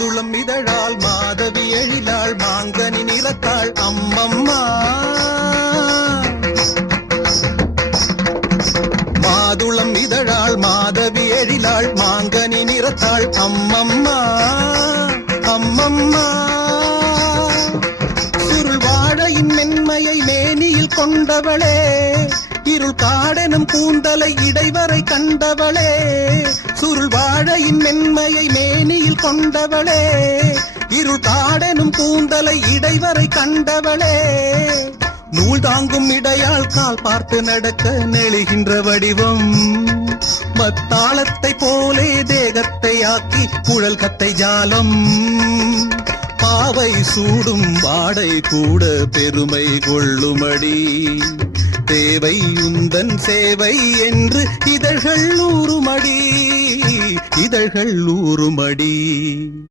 மாதுளம் இதழால் மாதவி எழிலாள் மாங்கனி நிறத்தாள் அம்மம்மா. மாதுளம் இதழாள் மாதவி எழிலாள் மாங்கனி நிறத்தாள் அம்மம்மா அம்மம்மா. சுருள் வாழையின் மென்மையை மேனியில் கொண்டவளே, இருள் காடெனும் கூந்தலை இடைவரை கண்டவளே. சுருள் வாழையின் மென்மையை மேனியில் கொண்டவளே, இருள் காடெனும் கூந்தலை இடைவரை கண்டவளே. நூல் தாங்கும் இடையால் கால் பார்த்து நடக்க நெளிகின்ற வடிவம், மத்தாளத்தை போலே தேகத்தை ஆக்கி குழல் கத்தை ஜாலம். பாவை சூடும் வாடை கூட பெருமை கொள்ளுமடி, தேவை உந்தன் சேவை என்று இதழ்கள் ஊறுமடி, இதழ்கள் ஊறுமடி.